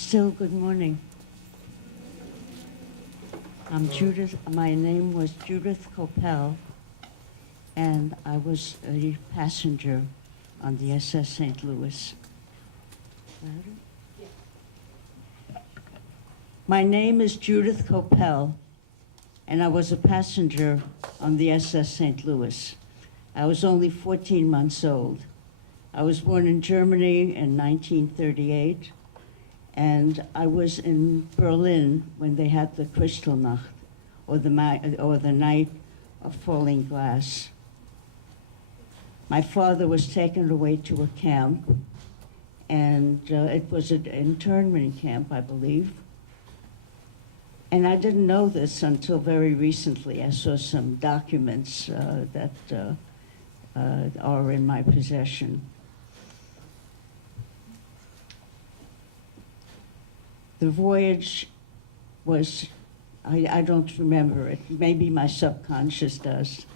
Still good morning. I'm Judith. My name was Judith Coppell, and I was a passenger on the SS St. Louis. My name is Judith Coppell, and I was a passenger on the SS St. Louis. I was only 14 months old. I was born in Germany in 1938, and I was in Berlin when they had the Kristallnacht, or the night of falling glass. My father was taken away to a camp, and it was an internment camp, I believe. And I didn't know this until very recently. I saw some documents that are in my possession. The voyage was, I don't remember it. Maybe my subconscious does.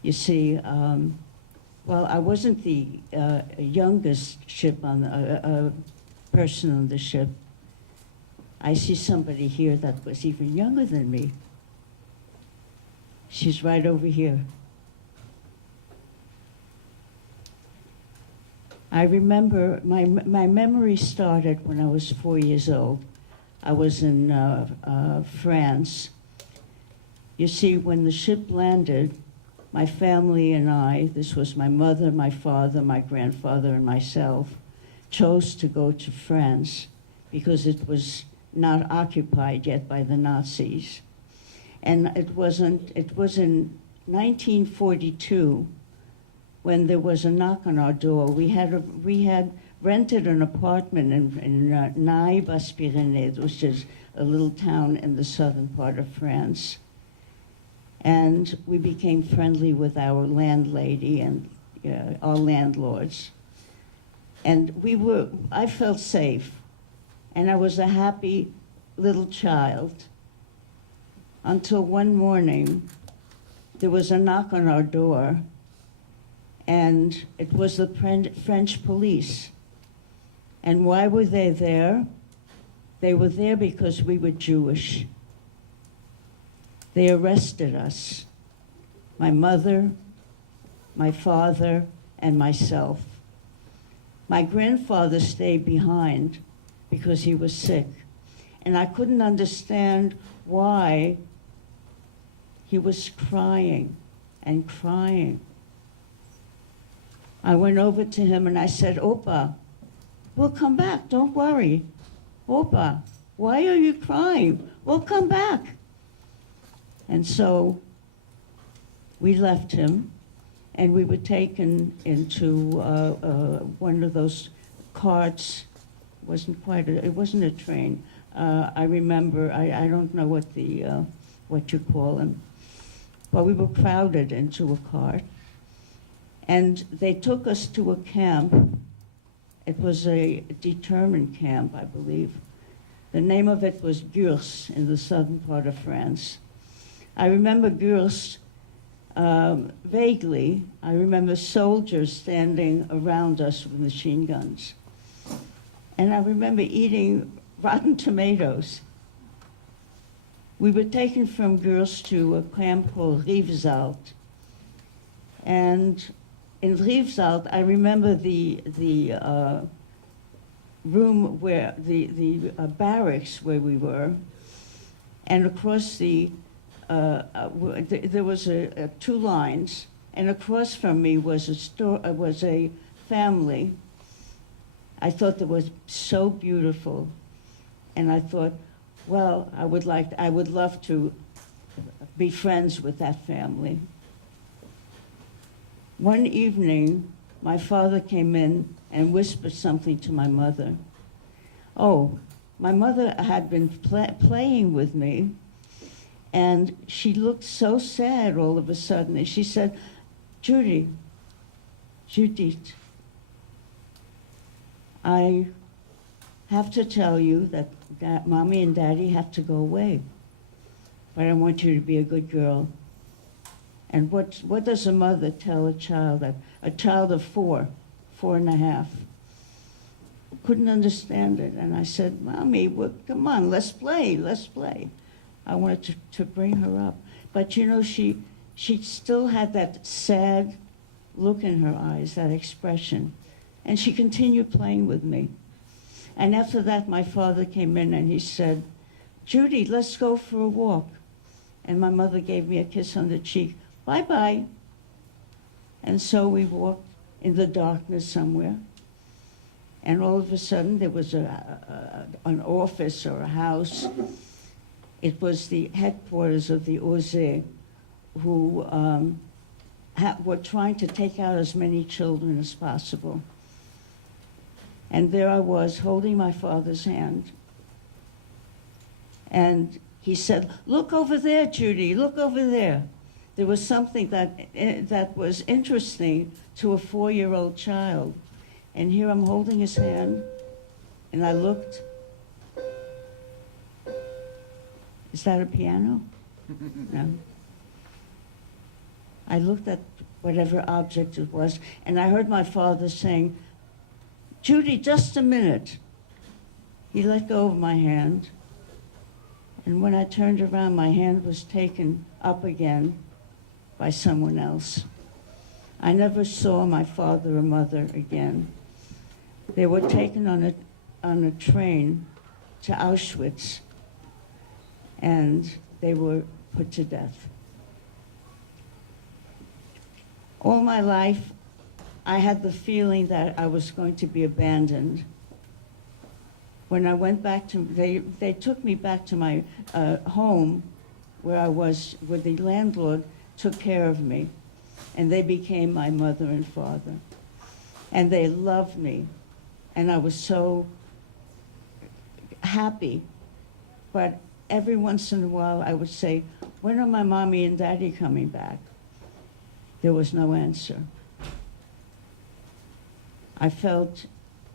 You see, well, I wasn't the youngest person on the ship. I see somebody here that was even younger than me. She's right over here. I remember, my memory started when I was 4 years old. I was in France. You see, when the ship landed, my family and I, this was my mother, my father, my grandfather, and myself, chose to go to France because it was not occupied yet by the Nazis. And it was in 1942 when there was a knock on our door. We had rented an apartment in Naï-Bas-Pyrénées, which is a little town in the southern part of France. And we became friendly with our landlady and our landlords. And I felt safe. And I was a happy little child until one morning there was a knock on our door, and it was the French police. And why were they there? They were there because we were Jewish. They arrested us, my mother, my father, and myself. My grandfather stayed behind because he was sick. And I couldn't understand why he was crying and crying. I went over to him and I said, "Opa, we'll come back, don't worry. Opa, why are you crying? We'll come back." And so we left him, and we were taken into one of those carts. It wasn't a train. I remember, I don't know what you call them, but we were crowded into a cart. And they took us to a camp. It was a determined camp, I believe. The name of it was Gurs in the southern part of France. I remember Gurs vaguely. I remember soldiers standing around us with machine guns. And I remember eating rotten tomatoes. We were taken from Gurs to a camp called Rivesaltes. And in Rivesaltes, I remember the room where, the barracks where we were. And across there was two lines, and across from me was a family. I thought that was so beautiful, and I thought, well, I would love to be friends with that family. One evening, my father came in and whispered something to my mother. Oh, my mother had been playing with me, and she looked so sad all of a sudden, and she said, Judith, I have to tell you that Mommy and Daddy have to go away, but I want you to be a good girl. And what does a mother tell a child of 4 and a half? couldn't understand it. And I said, Mommy, well, come on, let's play, let's play. I wanted to bring her up. But you know, she still had that sad look in her eyes, that expression. And she continued playing with me. And after that, my father came in and he said, Judy, let's go for a walk. And my mother gave me a kiss on the cheek. Bye-bye. And so we walked in the darkness somewhere. And all of a sudden, there was an office or a house. It was the headquarters of the Ose, who were trying to take out as many children as possible. And there I was, holding my father's hand. And he said, look over there, Judy, look over there. There was something that was interesting to a 4-year-old child. And here I'm holding his hand, and I looked. Is that a piano? No. I looked at whatever object it was, and I heard my father saying, Judy, just a minute. He let go of my hand, and when I turned around, my hand was taken up again by someone else. I never saw my father or mother again. They were taken on a train to Auschwitz, and they were put to death. All my life, I had the feeling that I was going to be abandoned. When I went back to, they took me back to my home where the landlord took care of me, and they became my mother and father. And they loved me, and I was so happy. But every once in a while, I would say, when are my mommy and daddy coming back? There was no answer. I felt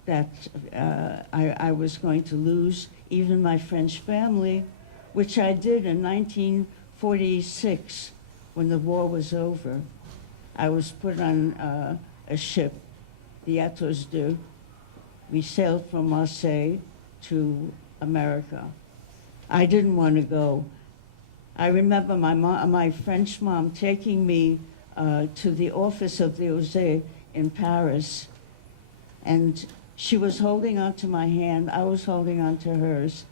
that I was going to lose even my French family, which I did in 1946 when the war was over. I was put on a ship, the Atos II. We sailed from Marseille to America. I didn't want to go. I remember my French mom taking me to the office of the Ose in Paris, and she was holding on to my hand, I was holding on to hers,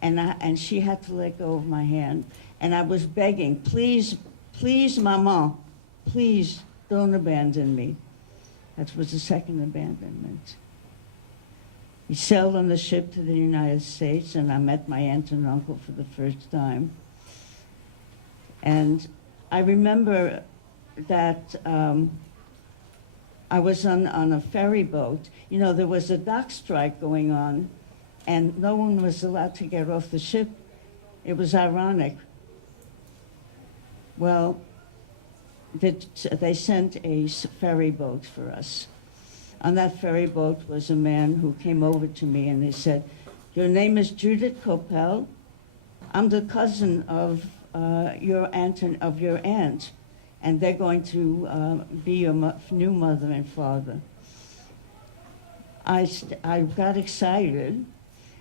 and she had to let go of my hand. And I was begging, please, please, Maman, please don't abandon me. That was the second abandonment. We sailed on the ship to the United States, and I met my aunt and uncle for the first time. And I remember that I was on a ferry boat. You know, there was a dock strike going on, and no one was allowed to get off the ship. It was ironic. Well, they sent a ferry boat for us. On that ferry boat was a man who came over to me and he said, your name is Judith Coppel. I'm the cousin of your aunt and of your aunt, and they're going to be your new mother and father. I got excited,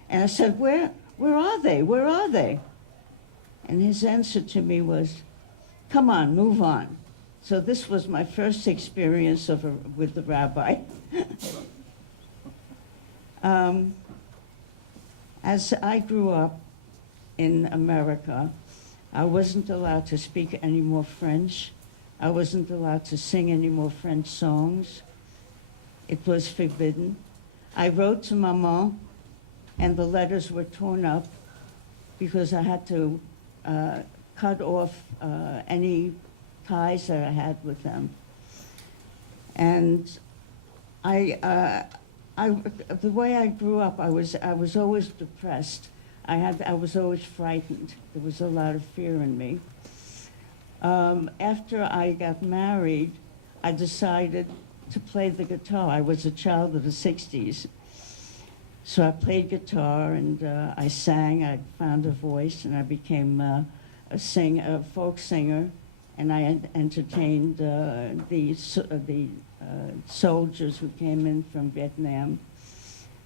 and I said, where are they? Where are they? And his answer to me was, come on, move on. So this was my first experience with the rabbi. As I grew up in America, I wasn't allowed to speak any more French. I wasn't allowed to sing any more French songs. It was forbidden. I wrote to Maman, and the letters were torn up because I had to cut off any ties that I had with them. And the way I grew up, I was always depressed. I was always frightened. There was a lot of fear in me. After I got married, I decided to play the guitar. I was a child of the 60s. So I played guitar and I sang. I found a voice and I became a folk singer. And I entertained the soldiers who came in from Vietnam.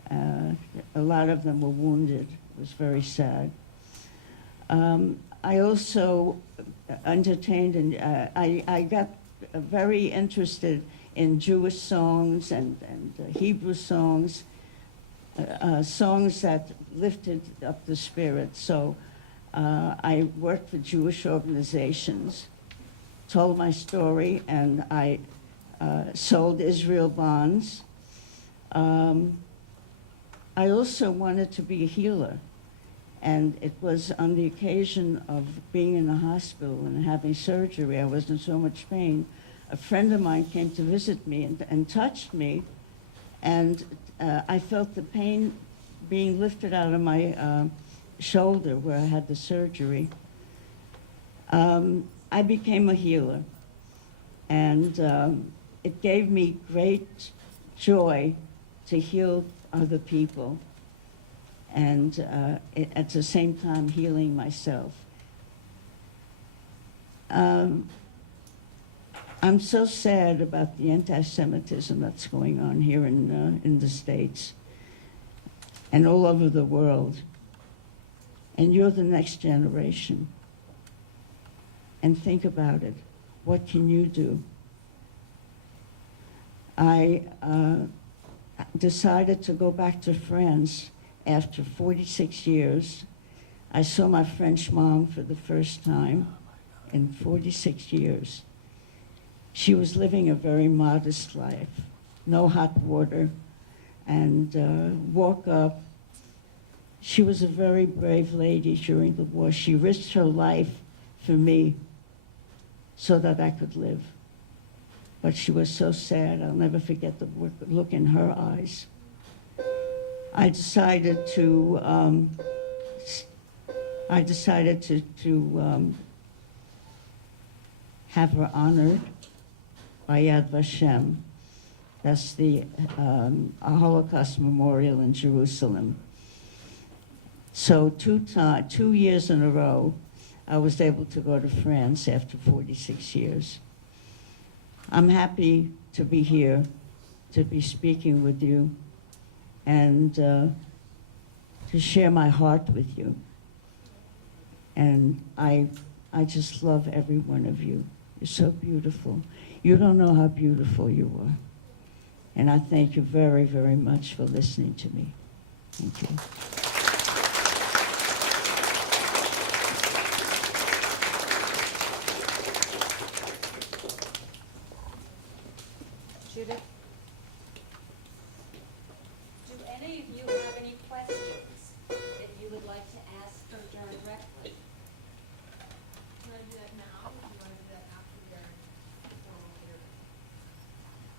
A lot of them were wounded. It was very sad. I also entertained, and I got very interested in Jewish songs and Hebrew songs, songs that lifted up the spirit. So I worked for Jewish organizations, told my story, and I sold Israel bonds. I also wanted to be a healer. And it was on the occasion of being in the hospital and having surgery. I was in so much pain. A friend of mine came to visit me and touched me, and I felt the pain being lifted out of my shoulder where I had the surgery. I became a healer, and it gave me great joy to heal other people, and at the same time healing myself. I'm so sad about the anti-Semitism that's going on here in the States and all over the world. And you're the next generation. And think about it. What can you do? I decided to go back to France after 46 years. I saw my French mom for the first time in 46 years. She was living a very modest life, no hot water, and woke up. She was a very brave lady during the war. She risked her life for me so that I could live. But she was so sad. I'll never forget the look in her eyes. I decided to have her honored by Yad Vashem. That's the Holocaust Memorial in Jerusalem. So 2 years in a row, I was able to go to France after 46 years. I'm happy to be here, to be speaking with you, and to share my heart with you. And I just love every one of you. You're so beautiful. You don't know how beautiful you are. And I thank you very, very much for listening to me. Thank you. Judith? Do any of you have any questions that you would like to ask her directly? You want to do that now, or do you want to do that after your formal interview?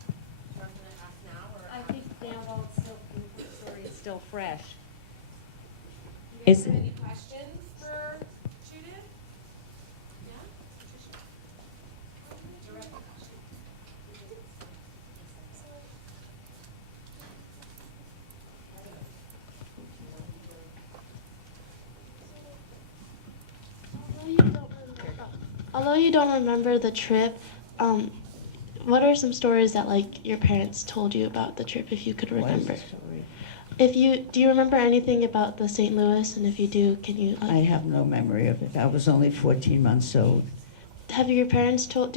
Do you want to ask now, or? I think now while it's still, the story is still fresh. Do you guys have any questions for Judith? Yeah? Patricia? Direct question. Although you don't remember the trip, what are some stories that like your parents told you about the trip, if you could remember? Do you remember anything about the St. Louis, and if you do, can you? I have no memory of it. I was only 14 months old. Did your parents tell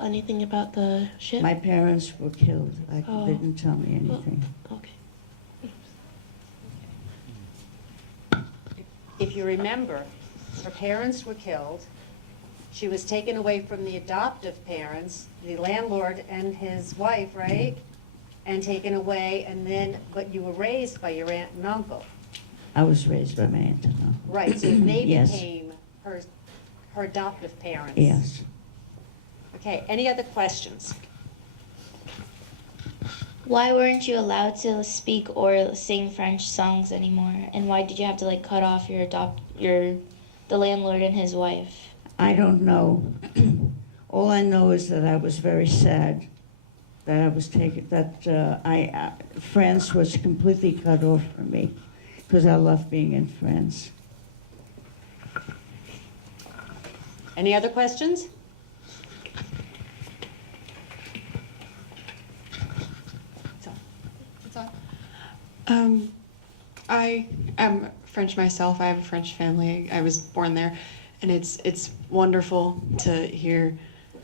anything about the ship? My parents were killed. They Oh. didn't tell me anything. Okay. If you remember, her parents were killed. She was taken away from the adoptive parents, the landlord and his wife, right? And taken away, and then, but you were raised by your aunt and uncle. I was raised by my aunt and uncle. Right, so they Yes. became her adoptive parents. Yes. Okay, any other questions? Why weren't you allowed to speak or sing French songs anymore? And why did you have to like cut off the landlord and his wife? I don't know. All I know is that I was very sad that I was taken, that France was completely cut off from me, because I love being in France. Any other questions? I am French myself. I have a French family. I was born there, and it's wonderful to hear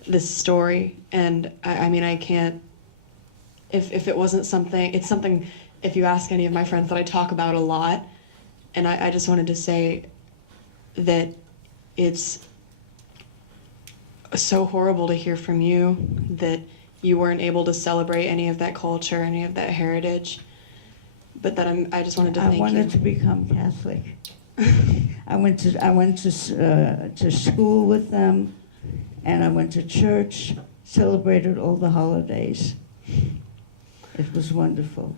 this story. And I mean, I can't. If it wasn't something, it's something. If you ask any of my friends, that I talk about a lot, and I just wanted to say that it's so horrible to hear from you that you weren't able to celebrate any of that culture, any of that heritage. But that I just wanted to thank I you. wanted to become Catholic. I went to school with them, and I went to church, celebrated all the holidays. It was wonderful.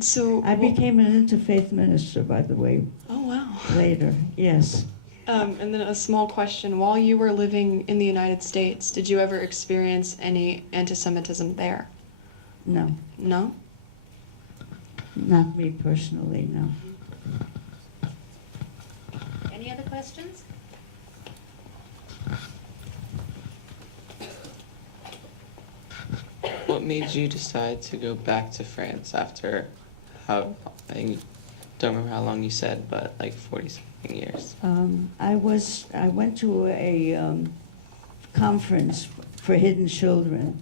So I became an interfaith minister, by the way, Oh wow. later. Yes. And then a small question: while you were living in the United States, did you ever experience any anti-Semitism there? No, No. not me personally. No. Any other questions? What made you decide to go back to France after how, I don't remember how long you said, but like 40-something years? I went to a conference for hidden children,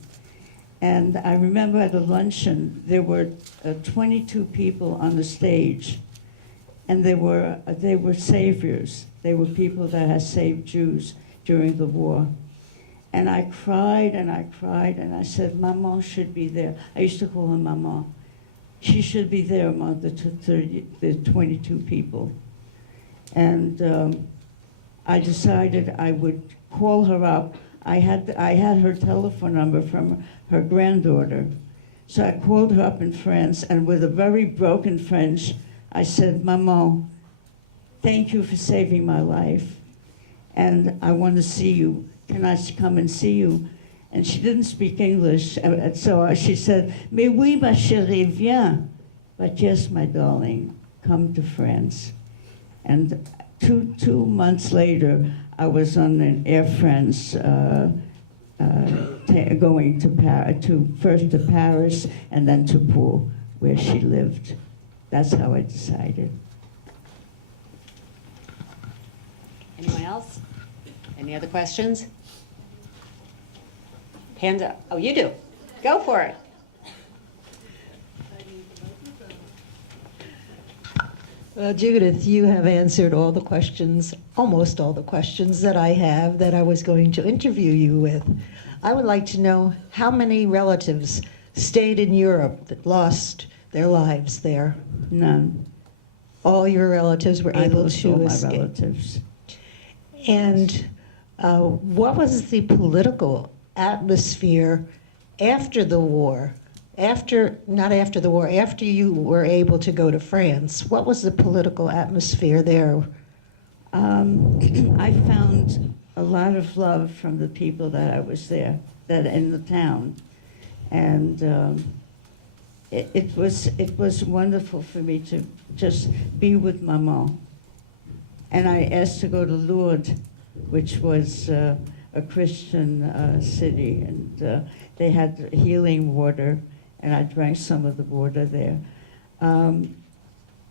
and I remember at a luncheon there were 22 people on the stage, and they were saviors. They were people that had saved Jews during the war. And I cried and I cried and I said, Maman should be there. I used to call her Maman. She should be there among the 22 people. And I decided I would call her up. I had her telephone number from her granddaughter. So I called her up in France, and with a very broken French, I said, Maman, thank you for saving my life, and I want to see you. Can I come and see you? And she didn't speak English, and so she said, Mais oui, ma chérie, viens. But yes, my darling, come to France. And two months later, I was on an Air France going first to Paris and then to Pau, where she lived. That's how I decided. Anyone else? Any other questions? Hands up. Oh, you do. Go for it. Well, Judith, you have answered all the questions, almost all the questions that I have that I was going to interview you with. I would like to know how many relatives stayed in Europe that lost their lives there. None. All your relatives were I able lost to all my escape. relatives. And what was the political atmosphere after the war? Not after the war, after you were able to go to France, what was the political atmosphere there? I found a lot of love from the people that I was there, that in the town, and it was wonderful for me to just be with Maman. And I asked to go to Lourdes, which was a Christian city, and they had healing water, and I drank some of the water there.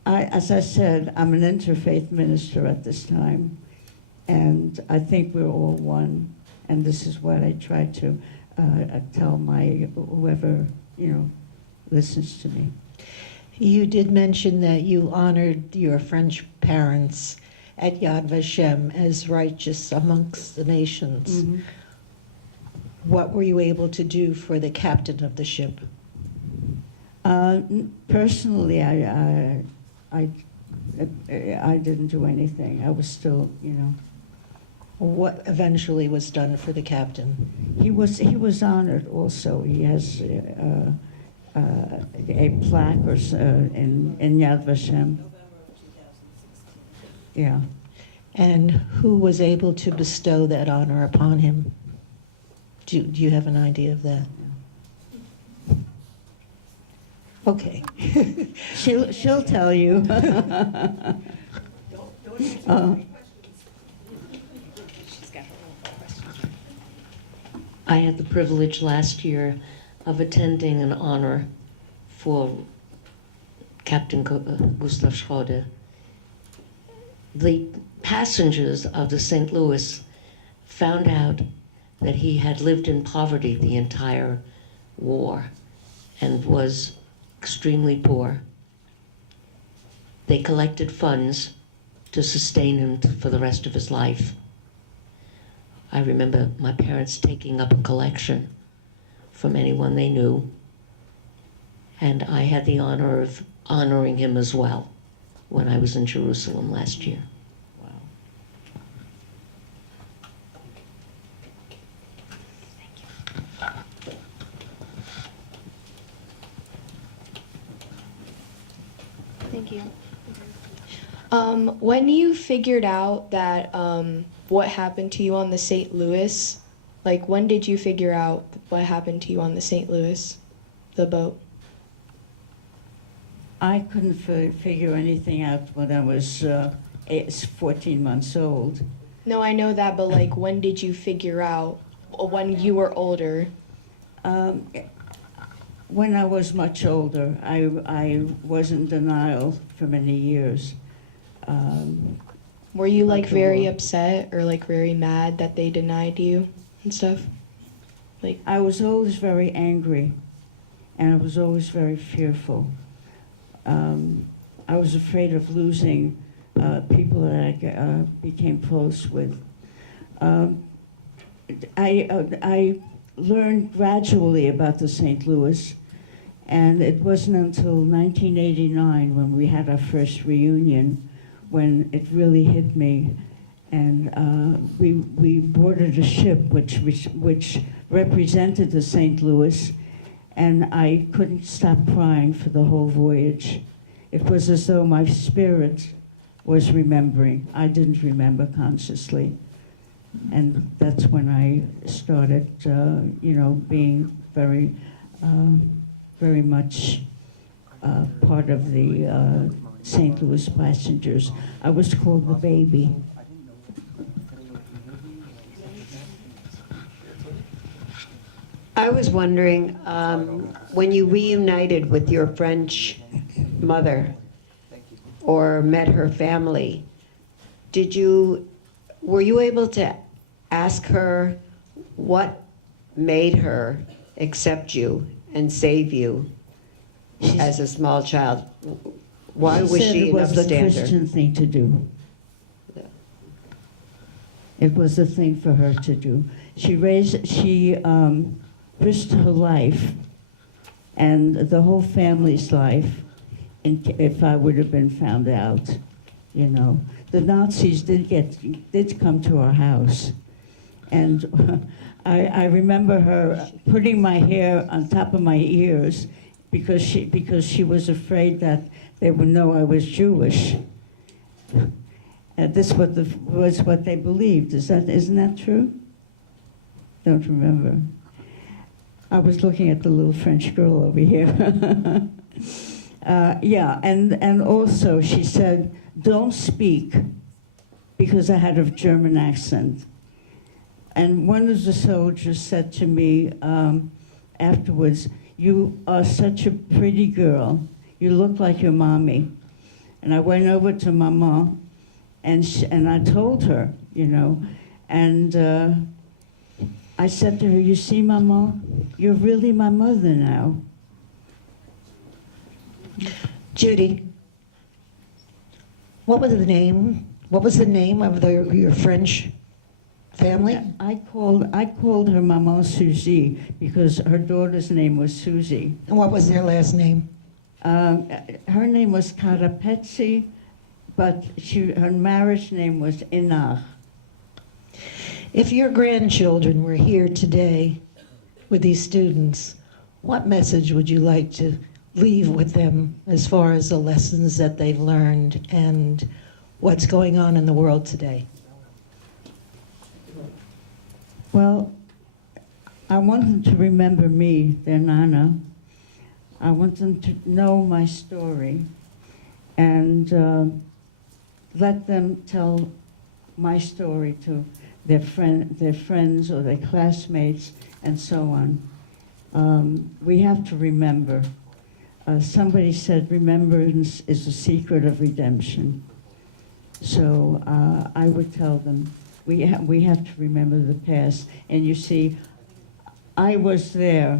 As I said, I'm an interfaith minister at this time, and I think we're all one, and this is what I try to tell whoever, listens to me. You did mention that you honored your French parents at Yad Vashem as righteous amongst the nations. Mm-hmm. What were you able to do for the captain of the ship? Personally, I didn't do anything. I was still, What eventually was done for the captain? He was honored also. He has a plaque in Yad Vashem. Yeah. And who was able to bestow that honor upon him? Do you have an idea of that? Okay. She'll tell you. She's got her little question. I had the privilege last year of attending an honor for Gustav Schröder, the passengers of the St. Louis found out that he had lived in poverty the entire war and was extremely poor. They collected funds to sustain him for the rest of his life. I remember my parents taking up a collection from anyone they knew, and I had the honor of honoring him as well when I was in Jerusalem last year. Wow. Thank you. When you figured out that what happened to you on the St. Louis, like when did you figure out what happened to you on the St. Louis, the boat? I couldn't figure anything out when I was 14 months old. No, I know that, but like when did you figure out when you were older? When I was much older, I was in denial for many years. Were you like Like the very war. upset or like very mad that they denied you and stuff? Like I was always very angry, and I was always very fearful. I was afraid of losing people that I became close with. I learned gradually about the St. Louis, and it wasn't until 1989 when we had our first reunion when it really hit me. And we boarded a ship which represented the St. Louis, and I couldn't stop crying for the whole voyage. It was as though my spirit was remembering. I didn't remember consciously. And that's when I started, being very, very much part of the St. Louis passengers. I was called the baby. I was wondering, when you reunited with your French mother or met her family, were you able to ask her what made her accept you and save you as a small child? Why was she an It was the upstander? Christian thing to do. Yeah. It was the thing for her to do. She risked her life and the whole family's life if I would have been found out, you know. The Nazis did come to our house, and I remember her putting my hair on top of my ears because she was afraid that they would know I was Jewish. And this was what they believed. Isn't that true? Don't remember. I was looking at the little French girl over here. Yeah, and also she said, don't speak, because I had a German accent. And one of the soldiers said to me afterwards, you are such a pretty girl. You look like your mommy. And I went over to Mama, and I told her, you know, and I said to her, you see, Mama, you're really my mother now. Judy, what was the name? What was the name of your French family? I called her Maman Susie because her daughter's name was Susie. And what was their last name? Her name was Karapetsi, but her marriage name was Inach. If your grandchildren were here today with these students, what message would you like to leave with them as far as the lessons that they've learned and what's going on in the world today? Well, I want them to remember me, their Nana. I want them to know my story and let them tell my story to their friends or their classmates and so on. We have to remember. somebody said remembrance is the secret of redemption. So I would tell them, we have to remember the past. And you see, I was there,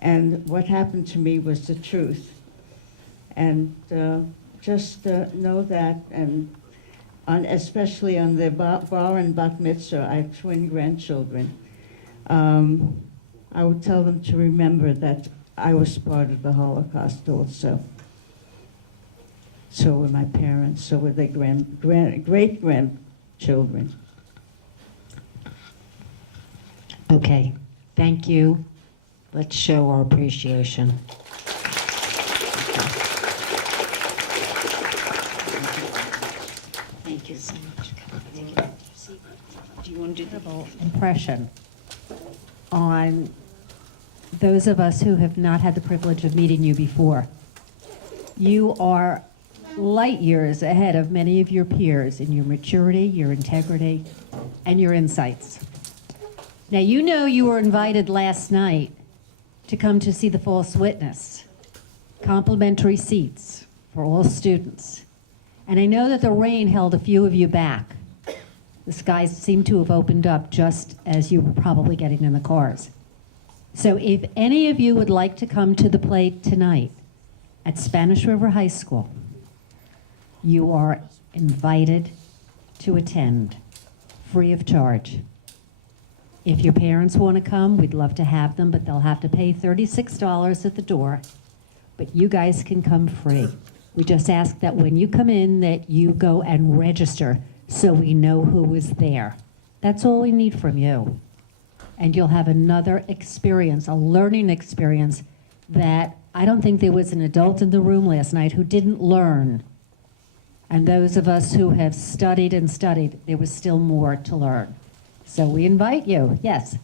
and what happened to me was the truth. And just know that, and especially on the bar and bat mitzvah, I have twin grandchildren. I would tell them to remember that I was part of the Holocaust also. So were my parents, so were their great-grandchildren. Okay, thank you. Let's show our appreciation. Thank you so much. Do you want to do the Impression on those of us who have not had the privilege of meeting you before. You are light years ahead of many of your peers in your maturity, your integrity, and your insights. Now, you know you were invited last night to come to see The False Witness, complimentary seats for all students. And I know that the rain held a few of you back. The skies seemed to have opened up just as you were probably getting in the cars. So if any of you would like to come to the play tonight at Spanish River High School, you are invited to attend, free of charge. If your parents want to come, we'd love to have them, but they'll have to pay $36 at the door. But you guys can come free. We just ask that when you come in that you go and register so we know who is there. That's all we need from you. And you'll have another experience, a learning experience that I don't think there was an adult in the room last night who didn't learn. And those of us who have studied and studied, there was still more to learn. So we invite you, yes.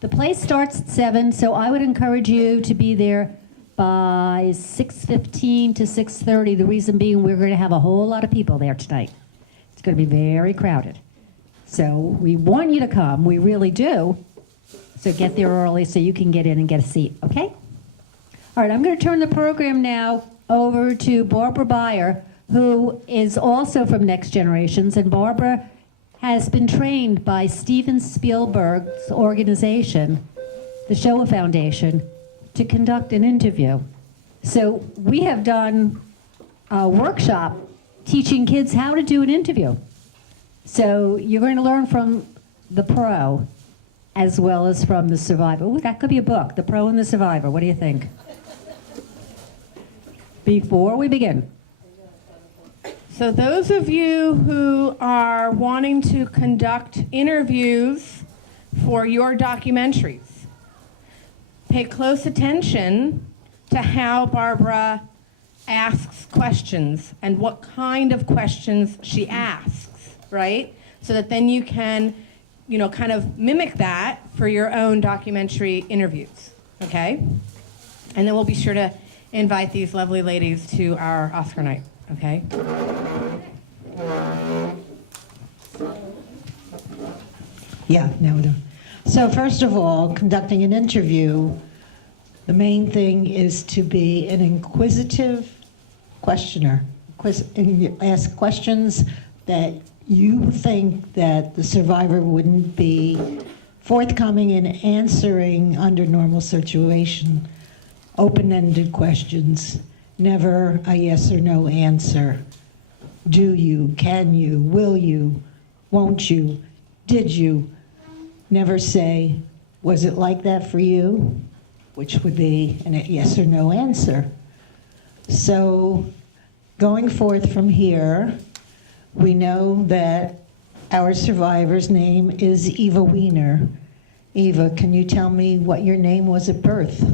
The play starts at 7, so I would encourage you to be there by 6:15 to 6:30. The reason being we're going to have a whole lot of people there tonight. It's going to be very crowded. So we want you to come, we really do. So get there early so you can get in and get a seat, okay? All right, I'm going to turn the program now over to Barbara Beyer, who is also from Next Generations, and Barbara has been trained by Steven Spielberg's organization, the Shoah Foundation, to conduct an interview. So we have done a workshop teaching kids how to do an interview. So you're going to learn from the pro as well as from the survivor. Ooh, that could be a book, The Pro and the Survivor. What do you think? Before we begin. So those of you who are wanting to conduct interviews for your documentaries, pay close attention to how Barbara asks questions and what kind of questions she asks, right? So that then you can, kind of mimic that for your own documentary interviews, okay? And then we'll be sure to invite these lovely ladies to our Oscar night, okay? Yeah, now we do. So first of all, conducting an interview, the main thing is to be an inquisitive questioner. Ask questions that you think that the survivor wouldn't be forthcoming in answering under normal situation. Open-ended questions, never a yes or no answer. Do you, can you, will you, won't you, did you? Never say, was it like that for you? Which would be a yes or no answer. So going forth from here, we know that our survivor's name is Eva Wiener. Eva, can you tell me what your name was at birth?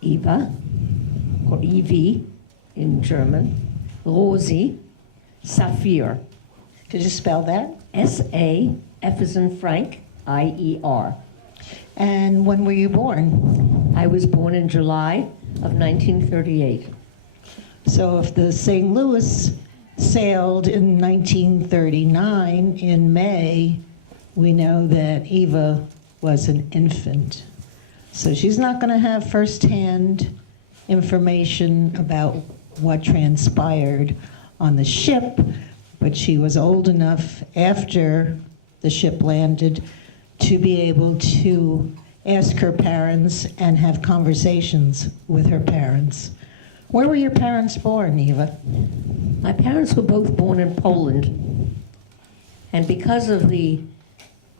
Eva, or Evie in German, Rosi, Saphir. Could you spell that? S-A, F as in Frank, I-E-R. And when were you born? I was born in July of 1938. So if the St. Louis sailed in 1939 in May, we know that Eva was an infant. So she's not going to have firsthand information about what transpired on the ship, but she was old enough after the ship landed to be able to ask her parents and have conversations with her parents. Where were your parents born, Eva? My parents were both born in Poland, and because of the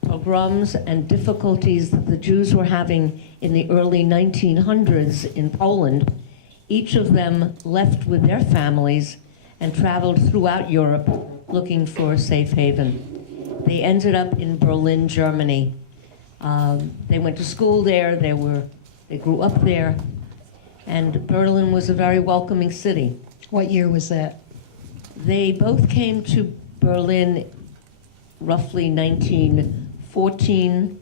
pogroms and difficulties that the Jews were having in the early 1900s in Poland, each of them left with their families and traveled throughout Europe looking for a safe haven. They ended up in Berlin, Germany. They went to school there, they grew up there, and Berlin was a very welcoming city. What year was that? They both came to Berlin roughly 1914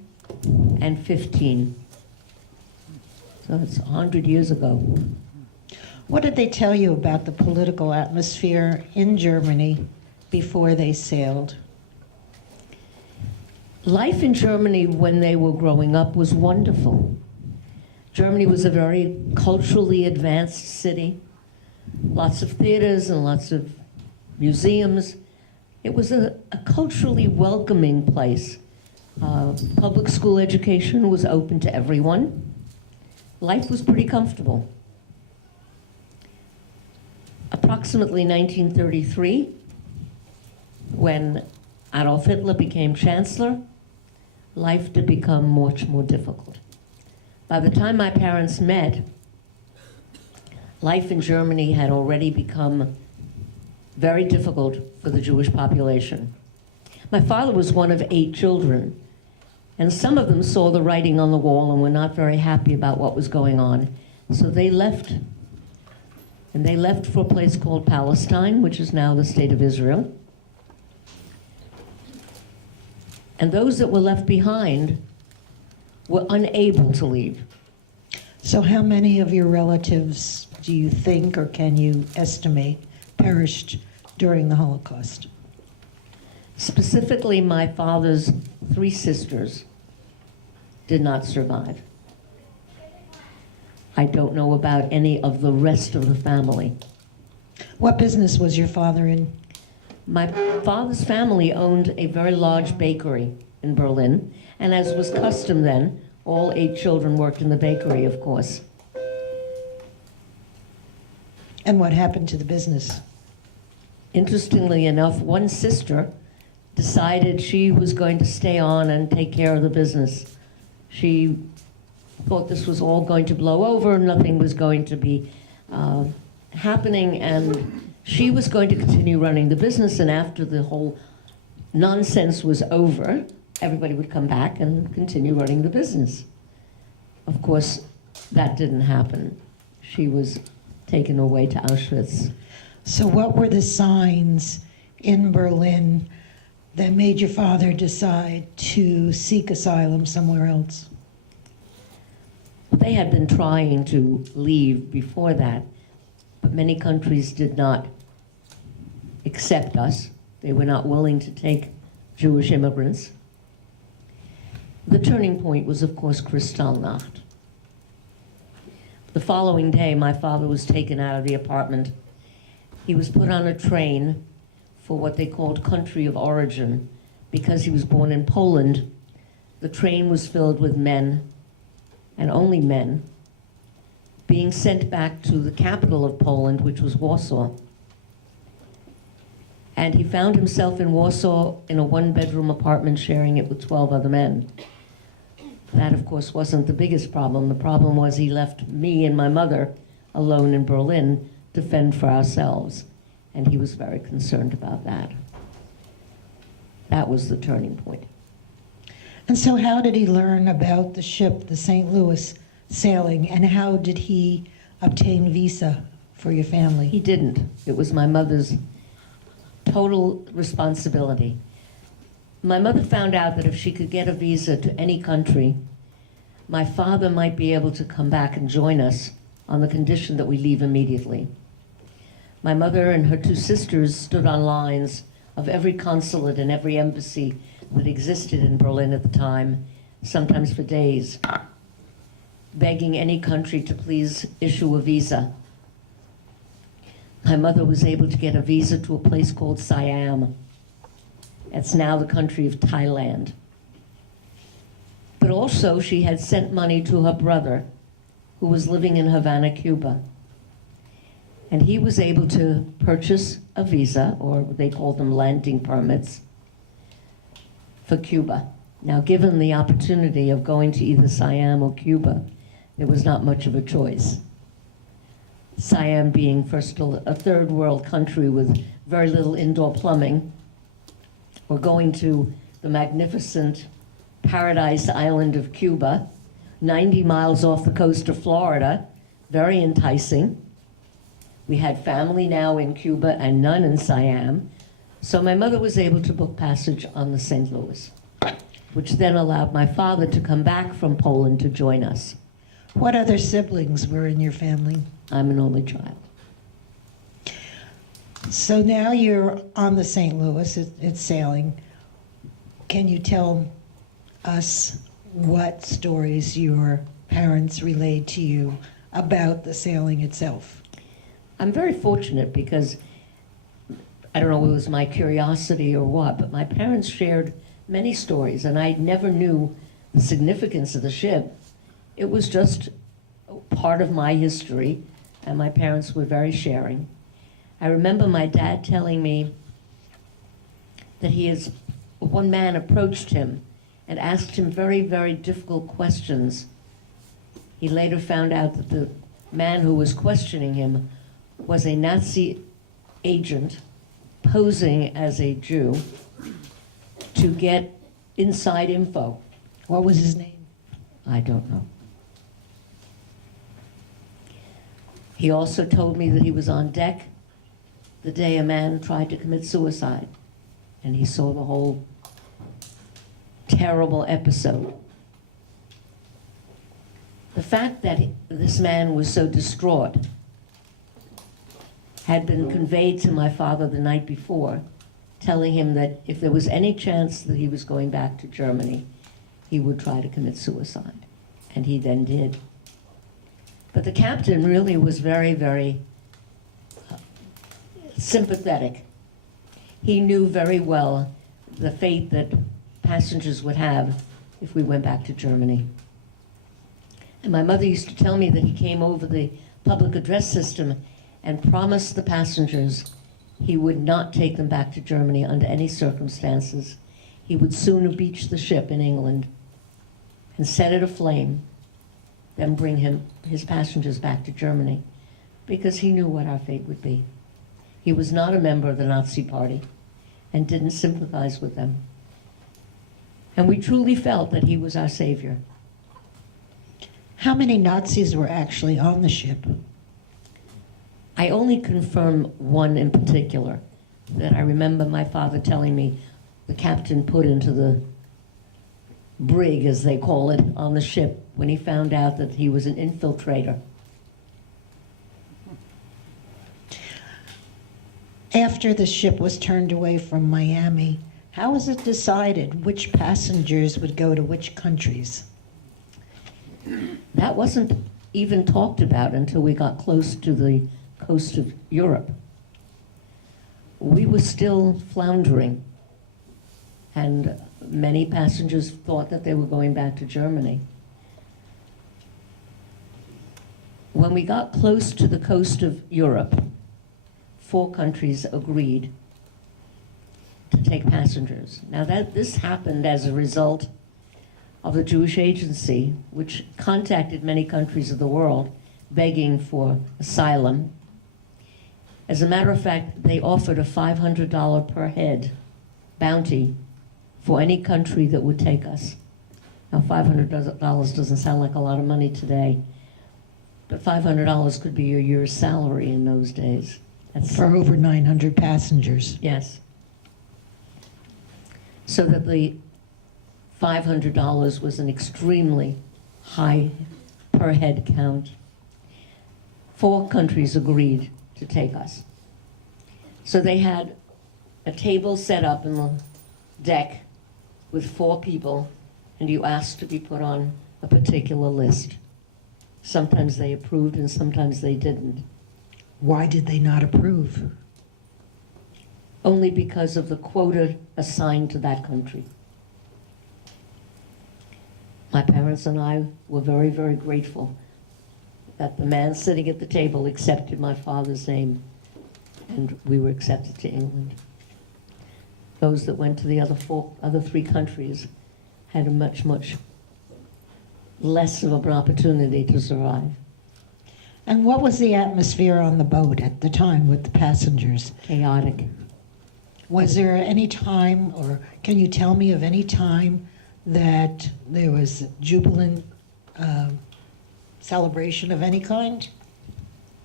and 15. So it's 100 years ago. What did they tell you about the political atmosphere in Germany before they sailed? Life in Germany when they were growing up was wonderful. Germany was a very culturally advanced city. Lots of theaters and lots of museums. It was a culturally welcoming place. Public school education was open to everyone. Life was pretty comfortable. Approximately 1933, when Adolf Hitler became chancellor, life did become much more difficult. By the time my parents met, life in Germany had already become very difficult for the Jewish population. My father was one of 8 children, and some of them saw the writing on the wall and were not very happy about what was going on. So they left, and they left for a place called Palestine, which is now the state of Israel. And those that were left behind were unable to leave. So how many of your relatives do you think, or can you estimate, perished during the Holocaust? Specifically, my father's 3 sisters did not survive. I don't know about any of the rest of the family. What business was your father in? My father's family owned a very large bakery in Berlin, and as was custom then, all 8 children worked in the bakery, of course. And what happened to the business? Interestingly enough, one sister decided she was going to stay on and take care of the business. She thought this was all going to blow over, nothing was going to be happening, and she was going to continue running the business, and after the whole nonsense was over, everybody would come back and continue running the business. Of course, that didn't happen. She was taken away to Auschwitz. So what were the signs in Berlin that made your father decide to seek asylum somewhere else? They had been trying to leave before that, but many countries did not accept us. They were not willing to take Jewish immigrants. The turning point was, of course, Kristallnacht. The following day, my father was taken out of the apartment. He was put on a train for what they called country of origin. Because he was born in Poland, the train was filled with men, and only men, being sent back to the capital of Poland, which was Warsaw. And he found himself in Warsaw in a 1-bedroom apartment, sharing it with 12 other men. That, of course, wasn't the biggest problem. The problem was he left me and my mother alone in Berlin to fend for ourselves. And he was very concerned about that. That was the turning point. And so how did he learn about the ship, the St. Louis, sailing, and how did he obtain visa for your family? He didn't. It was my mother's total responsibility. My mother found out that if she could get a visa to any country, my father might be able to come back and join us on the condition that we leave immediately. My mother and her 2 sisters stood on lines of every consulate and every embassy that existed in Berlin at the time, sometimes for days. begging any country to please issue a visa. My mother was able to get a visa to a place called Siam. It's now the country of Thailand. But also she had sent money to her brother, who was living in Havana, Cuba. And he was able to purchase a visa, or they called them landing permits, for Cuba. Now, given the opportunity of going to either Siam or Cuba, there was not much of a choice. Siam being a third world country with very little indoor plumbing, or going to the magnificent Paradise Island of Cuba, 90 miles off the coast of Florida, very enticing. We had family now in Cuba and none in Siam, so my mother was able to book passage on the St. Louis, which then allowed my father to come back from Poland to join us. What other siblings were in your family? I'm an only child. So now you're on the St. Louis, it's sailing. Can you tell us what stories your parents relayed to you about the sailing itself? I'm very fortunate because, I don't know if it was my curiosity or what, but my parents shared many stories, and I never knew the significance of the ship. It was just part of my history, and my parents were very sharing. I remember my dad telling me that one man approached him and asked him very, very difficult questions. He later found out that the man who was questioning him was a Nazi agent posing as a Jew to get inside info. What was his name? I don't know. He also told me that he was on deck the day a man tried to commit suicide, and he saw the whole terrible episode. The fact that this man was so distraught had been conveyed to my father the night before, telling him that if there was any chance that he was going back to Germany, he would try to commit suicide. And he then did. But the captain really was very, very sympathetic. He knew very well the fate that passengers would have if we went back to Germany. And my mother used to tell me that he came over the public address system and promised the passengers he would not take them back to Germany under any circumstances. He would sooner beach the ship in England and set it aflame than bring his passengers back to Germany, because he knew what our fate would be. He was not a member of the Nazi Party and didn't sympathize with them. And we truly felt that he was our savior. How many Nazis were actually on the ship? I only confirm one in particular that I remember my father telling me the captain put into the brig, as they call it, on the ship when he found out that he was an infiltrator. After the ship was turned away from Miami, how was it decided which passengers would go to which countries? That wasn't even talked about until we got close to the coast of Europe. We were still floundering, and many passengers thought that they were going back to Germany. When we got close to the coast of Europe, 4 countries agreed to take passengers. Now this happened as a result of the Jewish Agency, which contacted many countries of the world begging for asylum. As a matter of fact, they offered a $500 per head bounty for any country that would take us. Now, $500 doesn't sound like a lot of money today, but $500 could be your year's salary in those days. That's For over 900 passengers. Yes. So that the $500 was an extremely high per head count. 4 countries agreed to take us. So they had a table set up in the deck with 4 people, and you asked to be put on a particular list. Sometimes they approved and sometimes they didn't. Why did they not approve? Only because of the quota assigned to that country. My parents and I were very, very grateful that the man sitting at the table accepted my father's name, and we were accepted to England. Those that went to the other three countries had a much, much less of an opportunity to survive. And what was the atmosphere on the boat at the time with the passengers? Chaotic. Was there any time, or can you tell me of any time that there was jubilant celebration of any kind?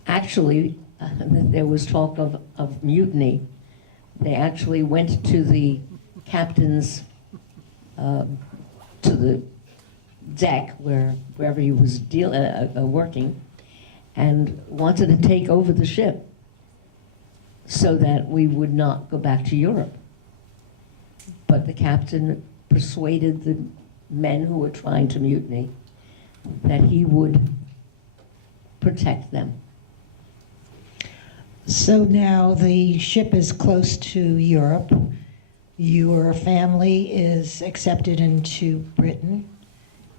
Actually, there was talk of mutiny. They actually went to the captain's, to the deck wherever he was working, and wanted to take over the ship so that we would not go back to Europe. But the captain persuaded the men who were trying to mutiny that he would protect them. So now the ship is close to Europe. Your family is accepted into Britain.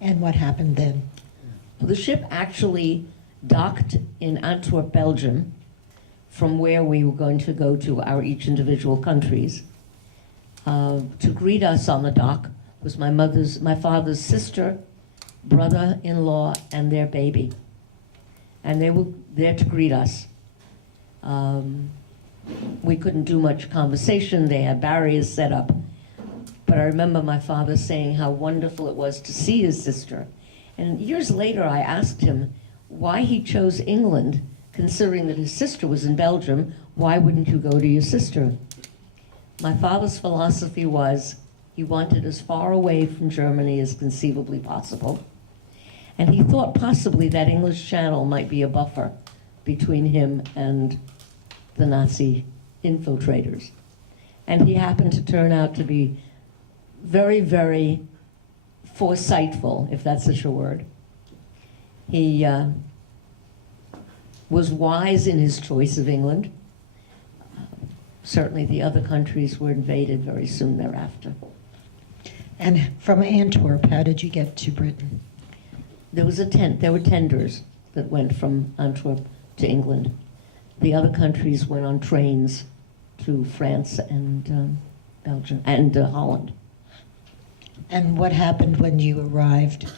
And what happened then? The ship actually docked in Antwerp, Belgium, from where we were going to go to our each individual countries. To greet us on the dock was my father's sister, brother-in-law, and their baby. And they were there to greet us. We couldn't do much conversation. They had barriers set up. But I remember my father saying how wonderful it was to see his sister. And years later, I asked him why he chose England, considering that his sister was in Belgium. Why wouldn't you go to your sister? My father's philosophy was he wanted as far away from Germany as conceivably possible. And he thought possibly that English Channel might be a buffer between him and the Nazi infiltrators. And he happened to turn out to be very, very foresightful, if that's such a word. He was wise in his choice of England. Certainly the other countries were invaded very soon thereafter. And from Antwerp, how did you get to Britain? There were tenders that went from Antwerp to England. The other countries went on trains to France and Belgium and Holland. And what happened when you arrived?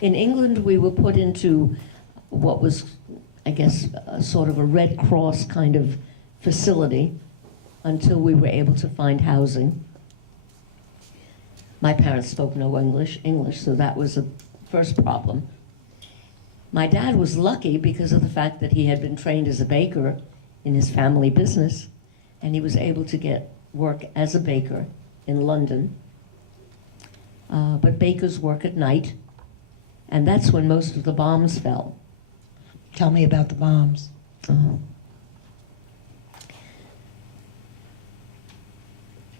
In England, we were put into what was, I guess, sort of a Red Cross kind of facility until we were able to find housing. My parents spoke no English, so that was the first problem. My dad was lucky because of the fact that he had been trained as a baker in his family business, and he was able to get work as a baker in London. But bakers work at night, and that's when most of the bombs fell. Tell me about the bombs.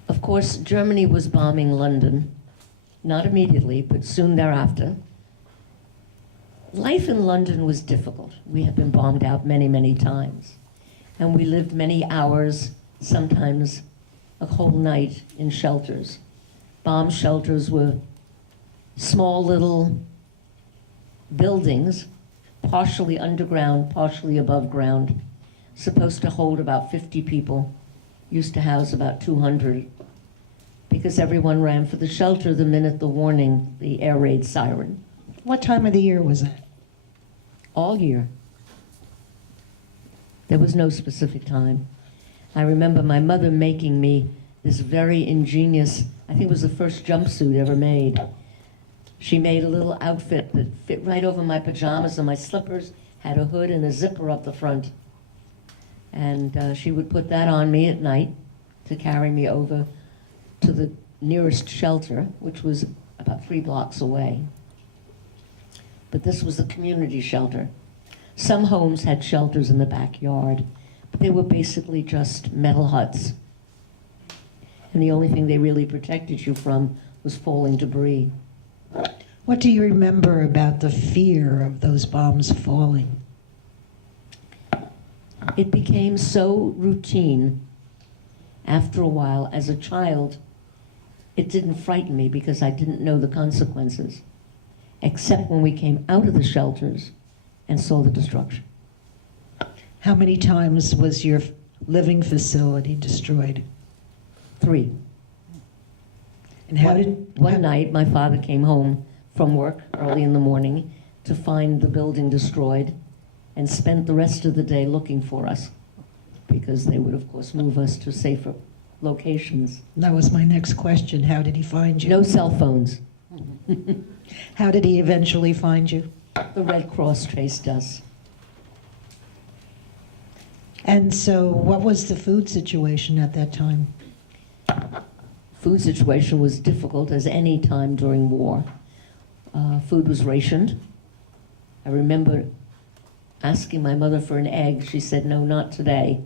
Of course, Germany was bombing London, not immediately, but soon thereafter. Life in London was difficult. We had been bombed out many, many times. And we lived many hours, sometimes a whole night, in shelters. Bomb shelters were small little buildings, partially underground, partially above ground, supposed to hold about 50 people, used to house about 200, because everyone ran for the shelter the minute the warning, the air raid siren. What time of the year was that? All year. There was no specific time. I remember my mother making me this very ingenious, I think it was the first jumpsuit ever made. She made a little outfit that fit right over my pajamas and my slippers, had a hood and a zipper up the front. And she would put that on me at night to carry me over to the nearest shelter, which was about 3 blocks away. But this was the community shelter. Some homes had shelters in the backyard, but they were basically just metal huts. And the only thing they really protected you from was falling debris. What do you remember about the fear of those bombs falling? It became so routine after a while. As a child, it didn't frighten me because I didn't know the consequences, except when we came out of the shelters and saw the destruction. How many times was your living facility destroyed? 3. And how did One night, my father came home from work early in the morning to find the building destroyed and spent the rest of the day looking for us because they would, of course, move us to safer locations. That was my next question. How did he find you? No cell phones. How did he eventually find you? The Red Cross traced us. And so what was the food situation at that time? Food situation was difficult as any time during war. Food was rationed. I remember asking my mother for an egg. She said, no, not today.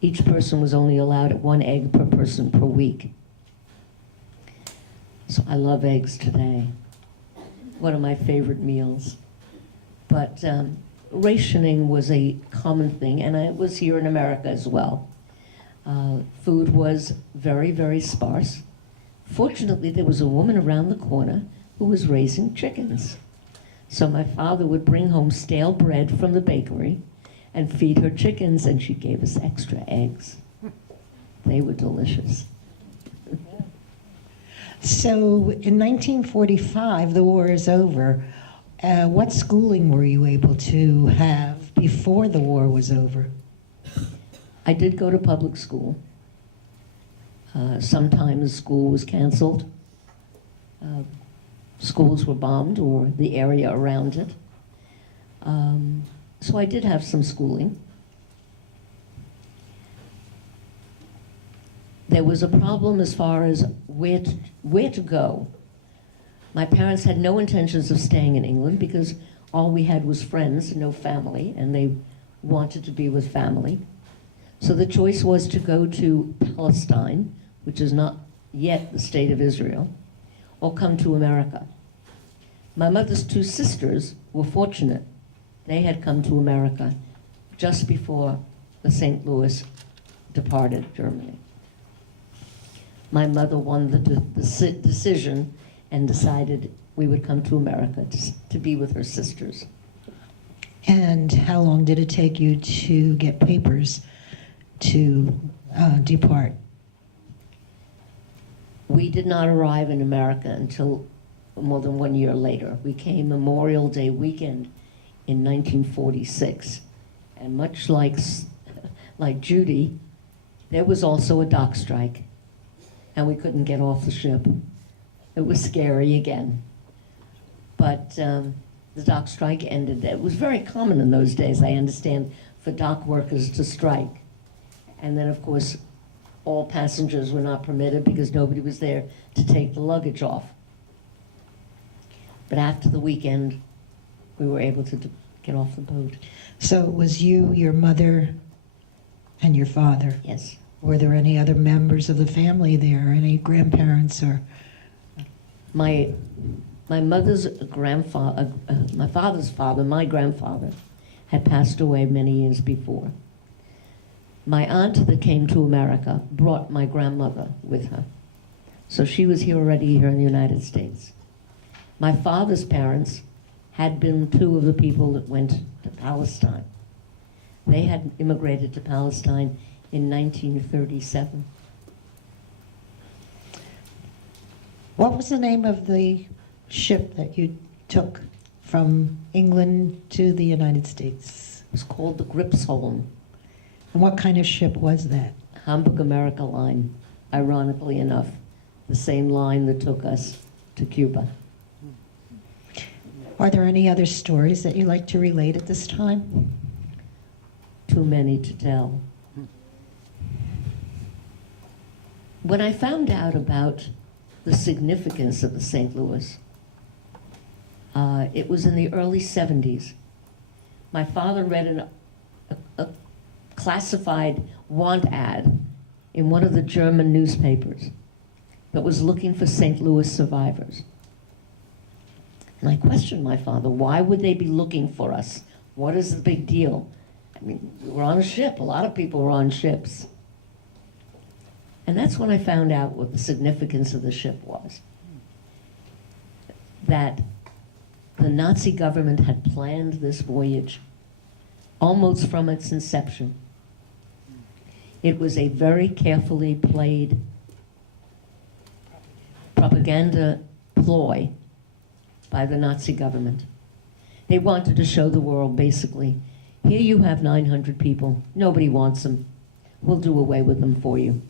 Each person was only allowed 1 egg per person per week. So I love eggs today. One of my favorite meals. But rationing was a common thing, and it was here in America as well. Food was very, very sparse. Fortunately, there was a woman around the corner who was raising chickens. So my father would bring home stale bread from the bakery and feed her chickens, and she gave us extra eggs. They were delicious. So in 1945, the war is over. What schooling were you able to have before the war was over? I did go to public school. Sometimes school was canceled. Schools were bombed or the area around it. So I did have some schooling. There was a problem as far as where to go. My parents had no intentions of staying in England because all we had was friends, no family, and they wanted to be with family. So the choice was to go to Palestine, which is not yet the state of Israel, or come to America. My mother's 2 sisters were fortunate. They had come to America just before the St. Louis departed Germany. My mother won the decision and decided we would come to America to be with her sisters. And how long did it take you to get papers to depart? We did not arrive in America until more than 1 year later. We came Memorial Day weekend in 1946. And much like Judy, there was also a dock strike, and we couldn't get off the ship. It was scary again. But the dock strike ended. It was very common in those days, I understand, for dock workers to strike. And then, of course, all passengers were not permitted because nobody was there to take the luggage off. But after the weekend, we were able to get off the boat. So it was you, your mother, and your father? Yes. Were there any other members of the family there, any grandparents or? My mother's grandfather, my father's father, my grandfather, had passed away many years before. My aunt that came to America brought my grandmother with her. So she was here already here in the United States. My father's parents had been 2 of the people that went to Palestine. They had immigrated to Palestine in 1937. What was the name of the ship that you took from England to the United States? It was called the Gripsholm. And what kind of ship was that? Hamburg America line, ironically enough, the same line that took us to Cuba. Are there any other stories that you like to relate at this time? Too many to tell. When I found out about the significance of the St. Louis, it was in the early 70s. My father read a classified want ad in one of the German newspapers that was looking for St. Louis survivors. And I questioned my father, why would they be looking for us? What is the big deal? I mean, we were on a ship. A lot of people were on ships. And that's when I found out what the significance of the ship was. That the Nazi government had planned this voyage almost from its inception. It was a very carefully played propaganda ploy by the Nazi government. They wanted to show the world, basically, here you have 900 people. Nobody wants them. We'll do away with them for you.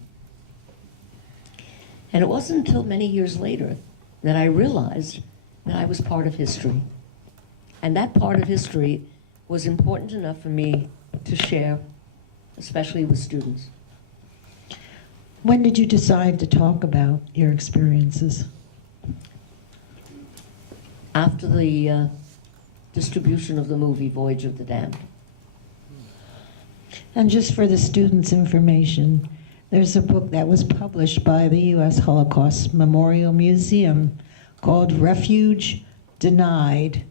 And it wasn't until many years later that I realized that I was part of history. And that part of history was important enough for me to share, especially with students. When did you decide to talk about your experiences? After the distribution of the movie Voyage of the Damned. And just for the students' information, there's a book that was published by the U.S. Holocaust Memorial Museum called Refuge Denied,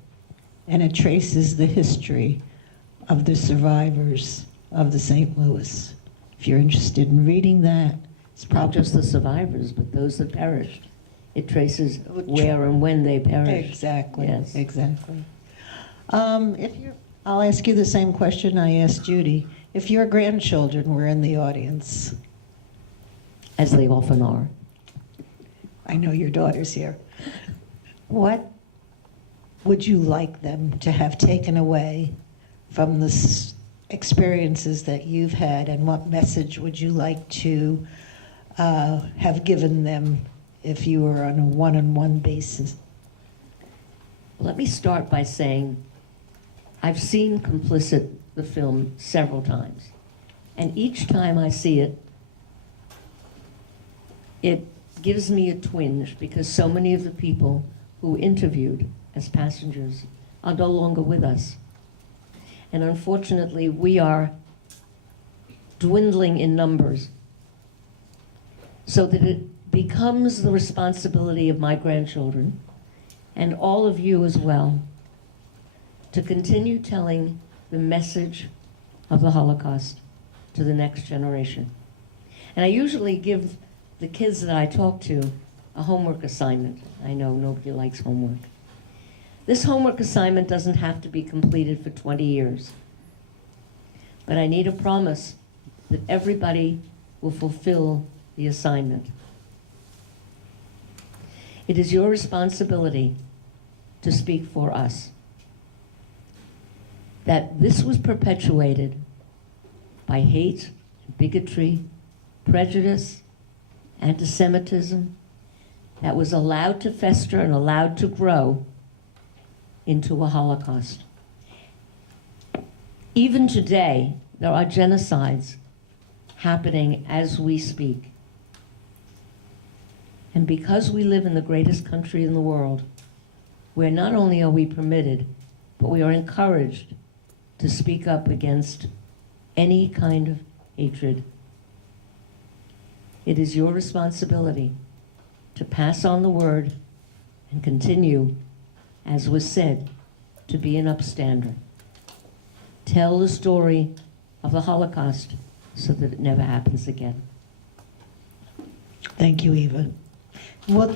and it traces the history of the survivors of the St. Louis. If you're interested in reading that, it's Not probably just the survivors, but those that perished. It traces where and when they perished. Exactly, Yes. exactly. I'll ask you the same question I asked Judy. If your grandchildren were in the audience, As they often are. I know your daughter's here, what would you like them to have taken away from the experiences that you've had, and what message would you like to have given them if you were on a one-on-one basis? Let me start by saying I've seen Complicit, the film, several times. And each time I see it, it gives me a twinge because so many of the people who interviewed as passengers are no longer with us. And unfortunately, we are dwindling in numbers so that it becomes the responsibility of my grandchildren and all of you as well to continue telling the message of the Holocaust to the next generation. And I usually give the kids that I talk to a homework assignment. I know nobody likes homework. This homework assignment doesn't have to be completed for 20 years. But I need a promise that everybody will fulfill the assignment. It is your responsibility to speak for us. That this was perpetuated by hate, bigotry, prejudice, anti-Semitism, that was allowed to fester and allowed to grow into a Holocaust. Even today, there are genocides happening as we speak. And because we live in the greatest country in the world, where not only are we permitted, but we are encouraged to speak up against any kind of hatred, it is your responsibility to pass on the word and continue, as was said, to be an upstander. Tell the story of the Holocaust so that it never happens again. Thank you, Eva. We'll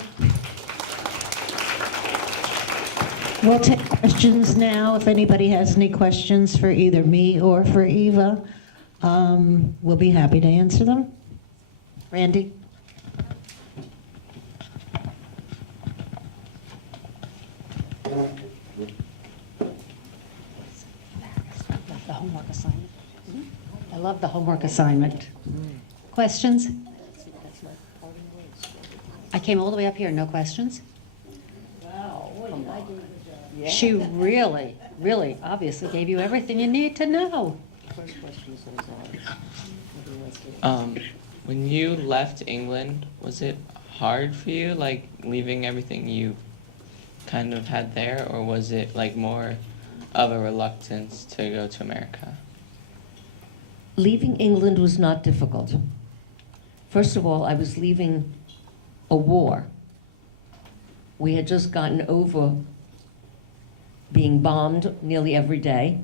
take questions now. If anybody has any questions for either me or for Eva, we'll be happy to answer them. Randy? The homework assignment. I love the homework assignment. Questions? I came all the way up here, no questions? Wow, what am I doing? She really, really obviously gave you everything you need to know. First question is always When you left England, was it hard for you, like leaving everything you kind of had there, or was it like more of a reluctance to go to America? Leaving England was not difficult. First of all, I was leaving a war. We had just gotten over being bombed nearly every day.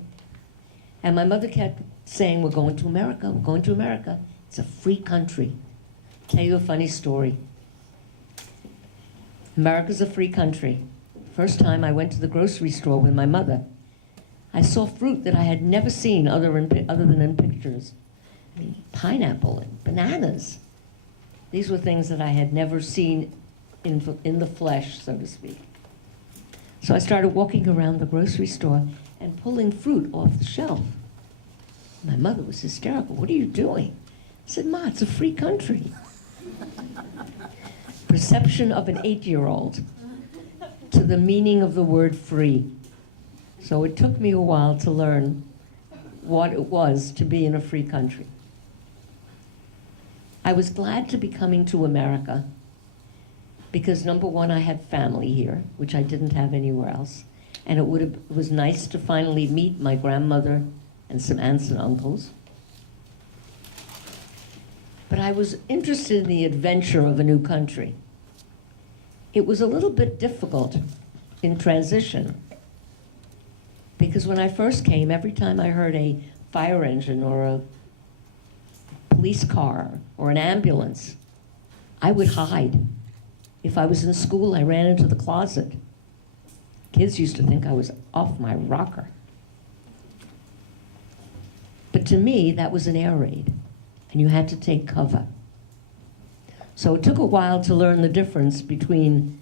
And my mother kept saying, we're going to America, we're going to America. It's a free country. Tell you a funny story. America's a free country. First time I went to the grocery store with my mother, I saw fruit that I had never seen other than in pictures. I mean, pineapple and bananas. These were things that I had never seen in the flesh, so to speak. So I started walking around the grocery store and pulling fruit off the shelf. My mother was hysterical. What are you doing? I said, Ma, it's a free country. Perception of an 8-year-old to the meaning of the word free. So it took me a while to learn what it was to be in a free country. I was glad to be coming to America because, number one, I had family here, which I didn't have anywhere else. And it was nice to finally meet my grandmother and some aunts and uncles. But I was interested in the adventure of a new country. It was a little bit difficult in transition because when I first came, every time I heard a fire engine or a police car or an ambulance, I would hide. If I was in school, I ran into the closet. Kids used to think I was off my rocker. But to me, that was an air raid, and you had to take cover. So it took a while to learn the difference between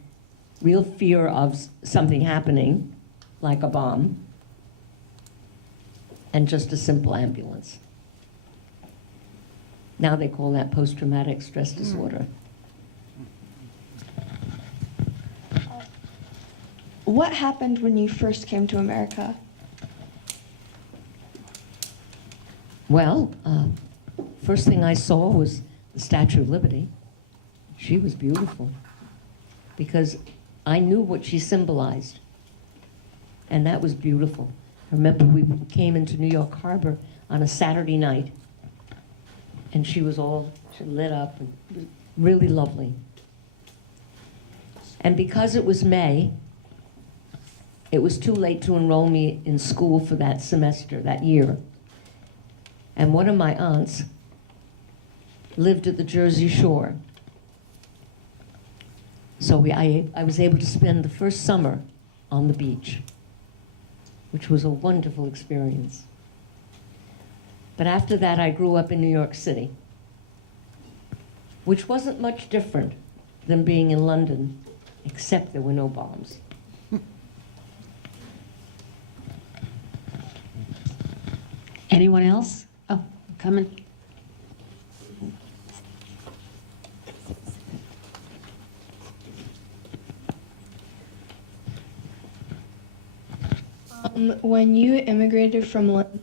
real fear of something happening, like a bomb, and just a simple ambulance. Now they call that post-traumatic stress disorder. What happened when you first came to America? Well, first thing I saw was the Statue of Liberty. She was beautiful because I knew what she symbolized, and that was beautiful. I remember we came into New York Harbor on a Saturday night, and she lit up, and it was really lovely. And because it was May, it was too late to enroll me in school for that semester, that year. And one of my aunts lived at the Jersey Shore. So I was able to spend the first summer on the beach, which was a wonderful experience. But after that, I grew up in New York City, which wasn't much different than being in London, except there were no bombs. Anyone else? Oh, coming. When you immigrated from London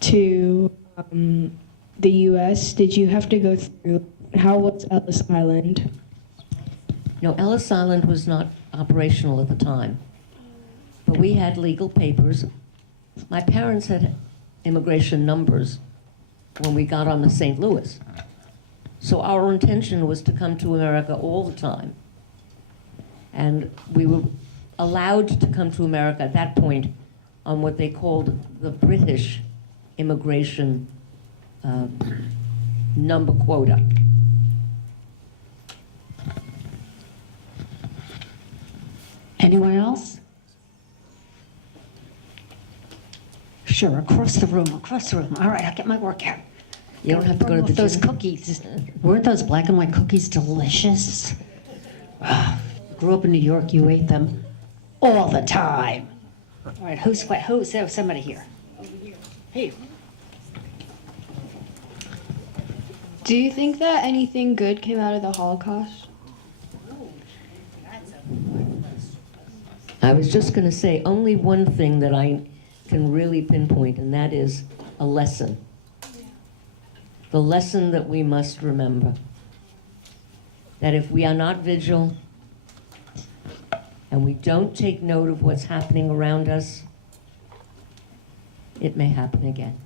to the U.S., did you have to go through, how was Ellis Island? No, Ellis Island was not operational at the time, but we had legal papers. My parents had immigration numbers when we got on the St. Louis. So our intention was to come to America all the time. And we were allowed to come to America at that point on what they called the British immigration number quota. Anyone else? Sure, across the room, across the room. All right, I'll get my workout. You don't have to go to the those gym. cookies. Weren't those black and white cookies delicious? Grew up in New York, you ate them all the time. All right, who's there? Somebody here. Hey. Do you think that anything good came out of the Holocaust? I was just going to say only one thing that I can really pinpoint, and that is a lesson. The lesson that we must remember. That if we are not vigilant and we don't take note of what's happening around us, it may happen again.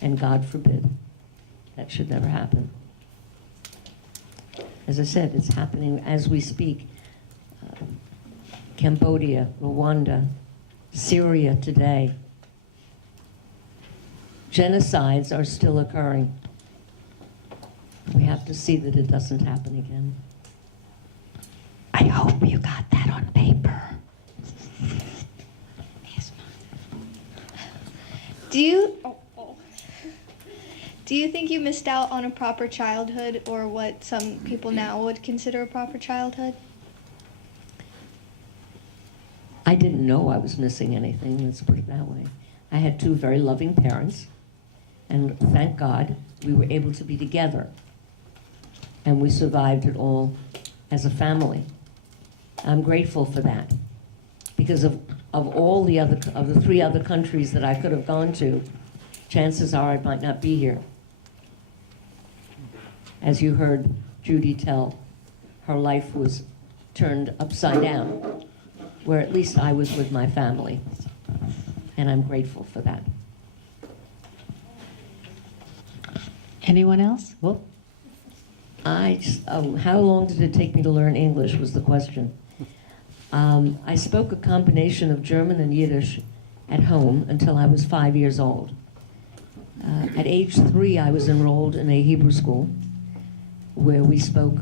And God forbid, that should never happen. As I said, it's happening as we speak. Cambodia, Rwanda, Syria today. Genocides are still occurring. We have to see that it doesn't happen again. I hope you got that on paper. Do you do you think you missed out on a proper childhood, or what some people now would consider a proper childhood? I didn't know I was missing anything, let's put it that way. I had two very loving parents, and thank God we were able to be together. And we survived it all as a family. I'm grateful for that. Because of all the other, of the 3 other countries that I could have gone to, chances are I might not be here. As you heard Judy tell, her life was turned upside down, where at least I was with my family. And I'm grateful for that. Anyone else? Well, how long did it take me to learn English was the question. I spoke a combination of German and Yiddish at home until I was 5 years old. At age 3, I was enrolled in a Hebrew school where we spoke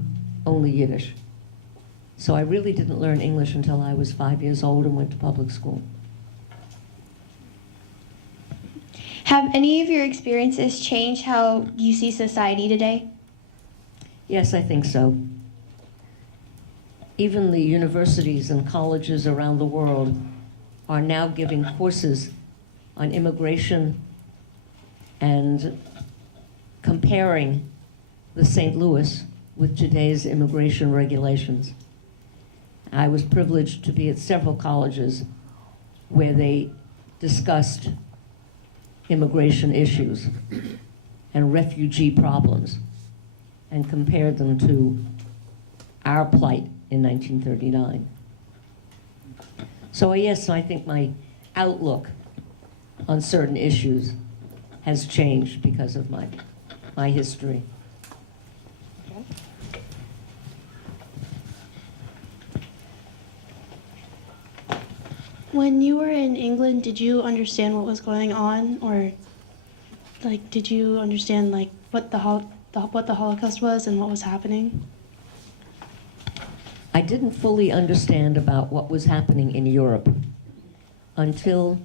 only Yiddish. So I really didn't learn English until I was 5 years old and went to public school. Have any of your experiences changed how you see society today? Yes, I think so. Even the universities and colleges around the world are now giving courses on immigration and comparing the St. Louis with today's immigration regulations. I was privileged to be at several colleges where they discussed immigration issues and refugee problems and compared them to our plight in 1939. So yes, I think my outlook on certain issues has changed because of my history. When you were in England, did you understand what was going on, or like did you understand like what the Holocaust was and what was happening? I didn't fully understand about what was happening in Europe until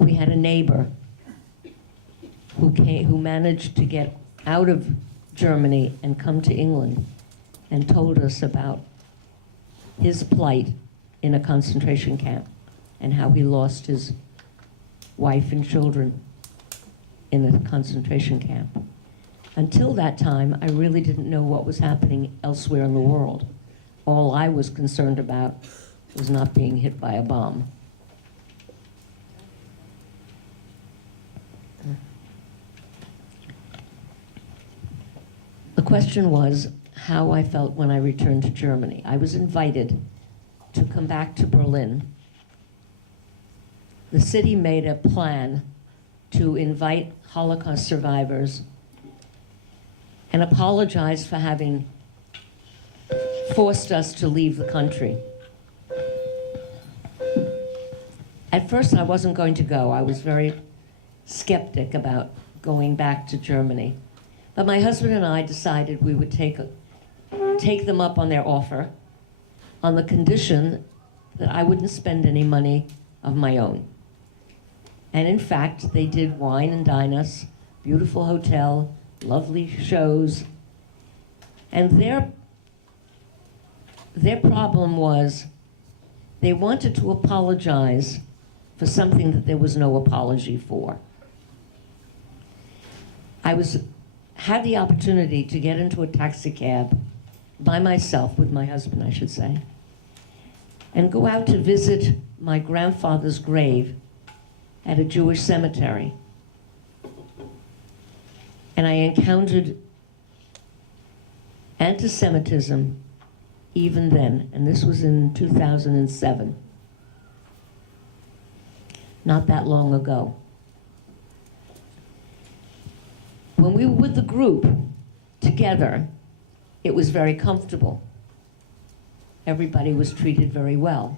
we had a neighbor who managed to get out of Germany and come to England and told us about his plight in a concentration camp and how he lost his wife and children in a concentration camp. Until that time, I really didn't know what was happening elsewhere in the world. All I was concerned about was not being hit by a bomb. The question was how I felt when I returned to Germany. I was invited to come back to Berlin. The city made a plan to invite Holocaust survivors and apologize for having forced us to leave the country. At first, I wasn't going to go. I was very skeptic about going back to Germany. But my husband and I decided we would take them up on their offer on the condition that I wouldn't spend any money of my own. And in fact, they did wine and dine us, beautiful hotel, lovely shows. And their problem was they wanted to apologize for something that there was no apology for. I had the opportunity to get into a taxi cab by myself, with my husband, I should say, and go out to visit my grandfather's grave at a Jewish cemetery. And I encountered anti-Semitism even then, and this was in 2007, not that long ago. When we were with the group together, it was very comfortable. everybody was treated very well.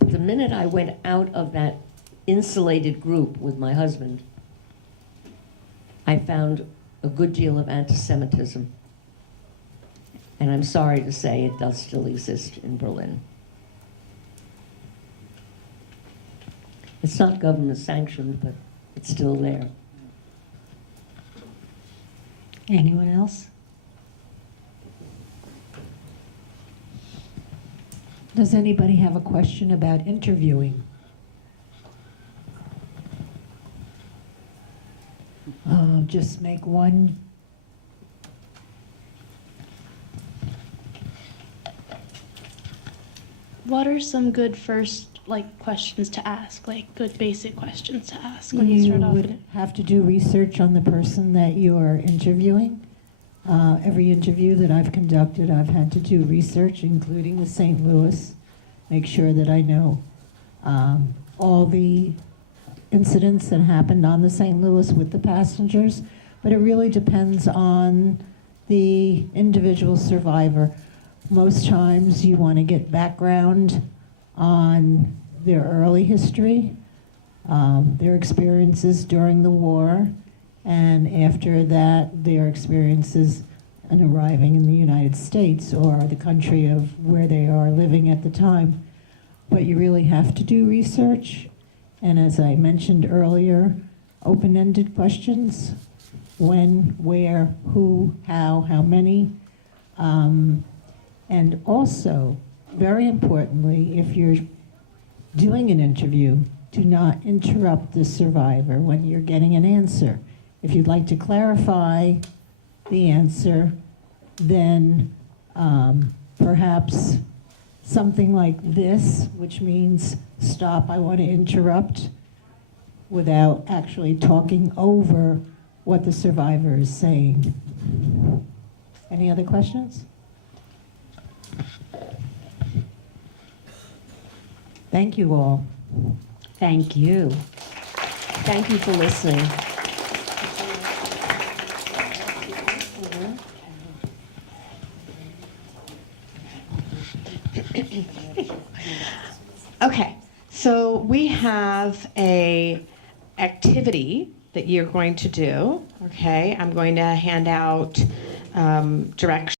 The minute I went out of that insulated group with my husband, I found a good deal of anti-Semitism. And I'm sorry to say it does still exist in Berlin. It's not government sanctioned, but it's still there. Anyone else? Does anybody have a question about interviewing? Just make one. What are some good first questions to ask, good basic questions to ask when you start off? You would have to do research on the person that you are interviewing. Every interview that I've conducted, I've had to do research, including the St. Louis, make sure that I know all the incidents that happened on the St. Louis with the passengers, but it really depends on the individual survivor. Most times you want to get background on their early history, their experiences during the war, and after that, their experiences in arriving in the United States or the country of where they are living at the time. But you really have to do research. And as I mentioned earlier, open-ended questions: when, where, who, how many. And also, very importantly, if you're doing an interview, do not interrupt the survivor when you're getting an answer. If you'd like to clarify the answer, then perhaps something like this, which means stop, I want to interrupt, without actually talking over what the survivor is saying. Any other questions? Thank you all. Thank you. Thank you for listening. Okay, so we have a activity that you're going to do. Okay, I'm going to hand out directions.